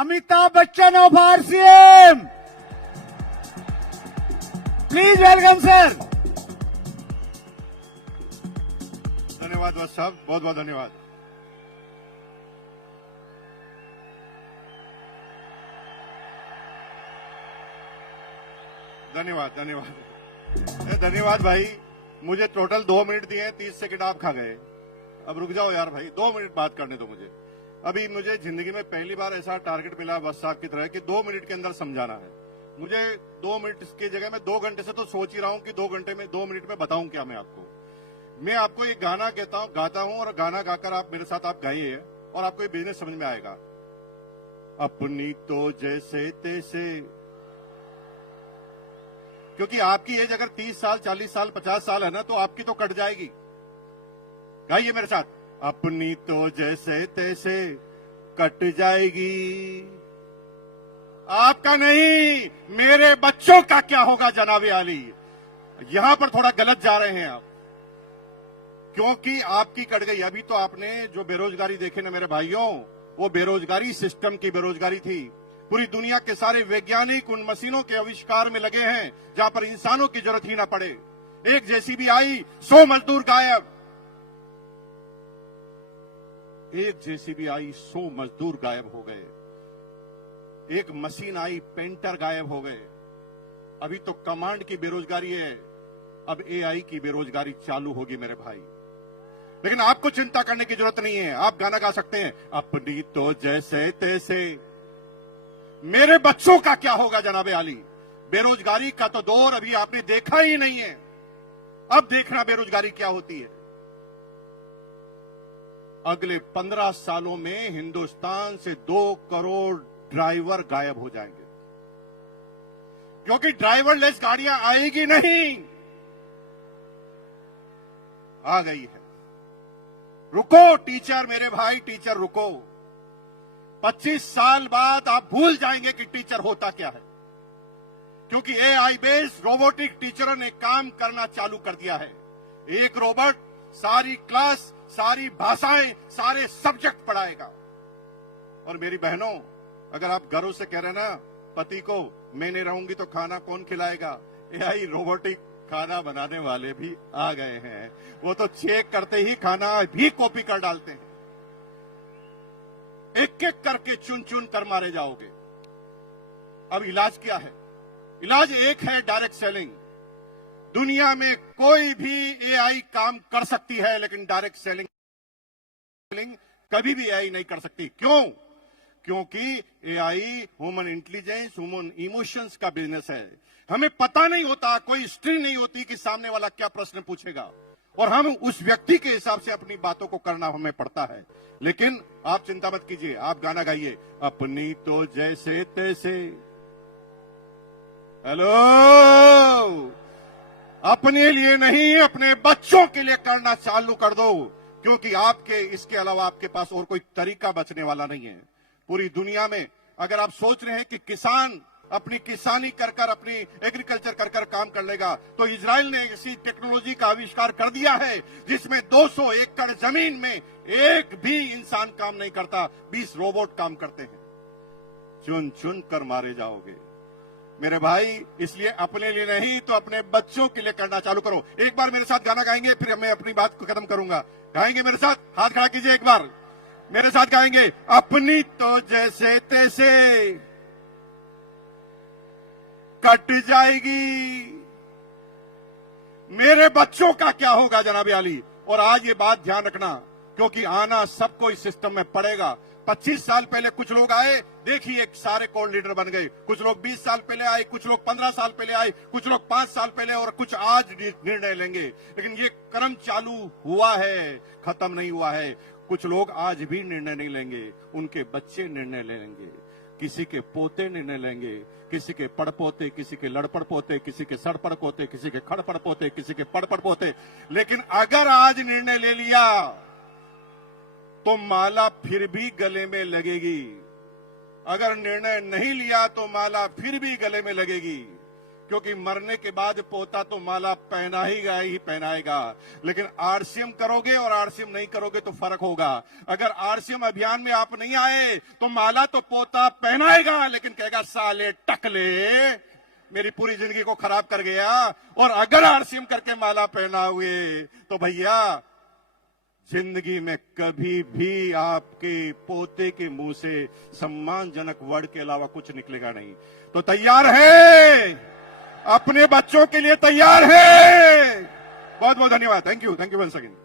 Amitabh Bachchan of RCM. Please welcome, sir. धन्यवाद वत्स साहब, बहुत बहुत धन्यवाद। धन्यवाद धन्यवाद धन्यवाद भाई। मुझे टोटल 2 मिनट दिए, 30 सेकंड आप खा गए। अब रुक जाओ यार भाई, 2 मिनट बात करने दो मुझे। अभी मुझे जिंदगी में पहली बार ऐसा टारगेट मिला वत्स साहब की तरह कि 2 मिनट के अंदर समझाना है। मुझे 2 मिनट की जगह मैं 2 घंटे से तो सोच ही रहा हूं कि 2 मिनट में बताऊं क्या मैं आपको। मैं आपको एक गाना गाता हूं और गाना गाकर आप मेरे साथ आप गाइए और आपको ये बिजनेस समझ में आएगा। अपनी तो जैसे तैसे, क्योंकि आपकी एज अगर 30 साल 40 साल 50 साल है ना, तो आपकी तो कट जाएगी। गाइए मेरे साथ, अपनी तो जैसे तैसे कट जाएगी, आपका नहीं मेरे बच्चों का क्या होगा जनाबे आली। यहां पर थोड़ा गलत जा रहे हैं आप, क्योंकि आपकी कट गई। अभी तो आपने जो बेरोजगारी देखे ना मेरे भाइयों, वो बेरोजगारी सिस्टम की बेरोजगारी थी। पूरी दुनिया के सारे वैज्ञानिक उन मशीनों के आविष्कार में लगे हैं जहां पर इंसानों की जरूरत ही ना पड़े। एक जेसीबी आई, 100 मजदूर गायब। एक जेसीबी आई, 100 मजदूर गायब हो गए। एक मशीन आई, पेंटर गायब हो गए। अभी तो कमांड की बेरोजगारी है, अब एआई की बेरोजगारी चालू होगी मेरे भाई। लेकिन आपको चिंता करने की जरूरत नहीं है। आप गाना गा सकते हैं, अपनी तो जैसे तैसे मेरे बच्चों का क्या होगा जनाबे आली। बेरोजगारी का तो दौर अभी आपने देखा ही नहीं है, अब देखना बेरोजगारी क्या होती है। अगले 15 सालों में हिंदुस्तान से 2 करोड़ ड्राइवर गायब हो जाएंगे, क्योंकि ड्राइवरलेस गाड़ियां आएगी नहीं। आ गई है, रुको टीचर, मेरे भाई टीचर रुको। 25 साल बाद आप भूल जाएंगे कि टीचर होता क्या है, क्योंकि एआई बेस्ड रोबोटिक टीचरों ने काम करना चालू कर दिया है। एक रोबोट सारी क्लास, सारी भाषाएं, सारे सब्जेक्ट पढ़ाएगा। और मेरी बहनों, अगर आप घरों से कह रहे ना पति को मैं नहीं रहूंगी तो खाना कौन खिलाएगा, एआई रोबोटिक खाना बनाने वाले भी आ गए हैं। वो तो चेक करते ही खाना भी कॉपी कर डालते हैं। एक एक करके चुन चुन कर मारे जाओगे। अब इलाज क्या है? इलाज एक है, डायरेक्ट सेलिंग। दुनिया में कोई भी एआई काम कर सकती है, लेकिन डायरेक्ट सेलिंग कभी भी एआई नहीं कर सकती। क्यों? क्योंकि AI human intelligence, human emotions का बिजनेस है। हमें पता नहीं होता, कोई हिस्ट्री नहीं होती कि सामने वाला क्या प्रश्न पूछेगा, और हम उस व्यक्ति के हिसाब से अपनी बातों को करना हमें पड़ता है। लेकिन आप चिंता मत कीजिए, आप गाना गाइए, अपनी तो जैसे तैसे। हेलो, अपने लिए नहीं, अपने बच्चों के लिए करना चालू कर दो, क्योंकि आपके इसके अलावा आपके पास और कोई तरीका बचने वाला नहीं है। पूरी दुनिया में अगर आप सोच रहे हैं कि किसान अपनी किसानी कर कर, अपनी एग्रीकल्चर कर कर काम कर लेगा, तो इजराइल ने ऐसी टेक्नोलॉजी का आविष्कार कर दिया है जिसमें 200 एकड़ जमीन में एक भी इंसान काम नहीं करता, 20 रोबोट काम करते हैं। चुन चुन कर मारे जाओगे मेरे भाई। इसलिए अपने लिए नहीं तो अपने बच्चों के लिए करना चालू करो। एक बार मेरे साथ गाना गाएंगे, फिर मैं अपनी बात को खत्म करूंगा। गाएंगे मेरे साथ? हाथ खड़ा कीजिए, एक बार मेरे साथ गाएंगे, अपनी तो जैसे तैसे कट जाएगी, मेरे बच्चों का क्या होगा जनाबे आली। और आज ये बात ध्यान रखना, क्योंकि आना सबको इस सिस्टम में पड़ेगा। 25 साल पहले कुछ लोग आए, देखिए सारे कोर लीडर बन गए। कुछ लोग 20 साल पहले आए, कुछ लोग 15 साल पहले आए, कुछ लोग 5 साल पहले, और कुछ आज निर्णय लेंगे। लेकिन ये क्रम चालू हुआ है, खत्म नहीं हुआ है। कुछ लोग आज भी निर्णय नहीं लेंगे, उनके बच्चे निर्णय ले लेंगे, किसी के पोते निर्णय लेंगे, किसी के पड़पोते, किसी के लड़पड़ पोते, किसी के सड़पड़ पोते, किसी के खड़पड़ पोते, किसी के पड़पड़ पोते। लेकिन अगर आज निर्णय ले लिया तो माला फिर भी गले में लगेगी। अगर निर्णय नहीं लिया तो माला फिर भी गले में लगेगी, क्योंकि मरने के बाद पोता तो माला ही पहनाएगा। लेकिन आरसीएम करोगे और आरसीएम नहीं करोगे तो फर्क होगा। अगर आरसीएम अभियान में आप नहीं आए तो माला तो पोता पहनाएगा, लेकिन कहेगा साले टकले मेरी पूरी जिंदगी को खराब कर गया। और अगर आरसीएम करके माला पहना हुए तो भैया जिंदगी में कभी भी आपके पोते के मुंह से सम्मानजनक वर्ड के अलावा कुछ निकलेगा नहीं। तो तैयार है? अपने बच्चों के लिए तैयार है? बहुत बहुत धन्यवाद। Thank you once again.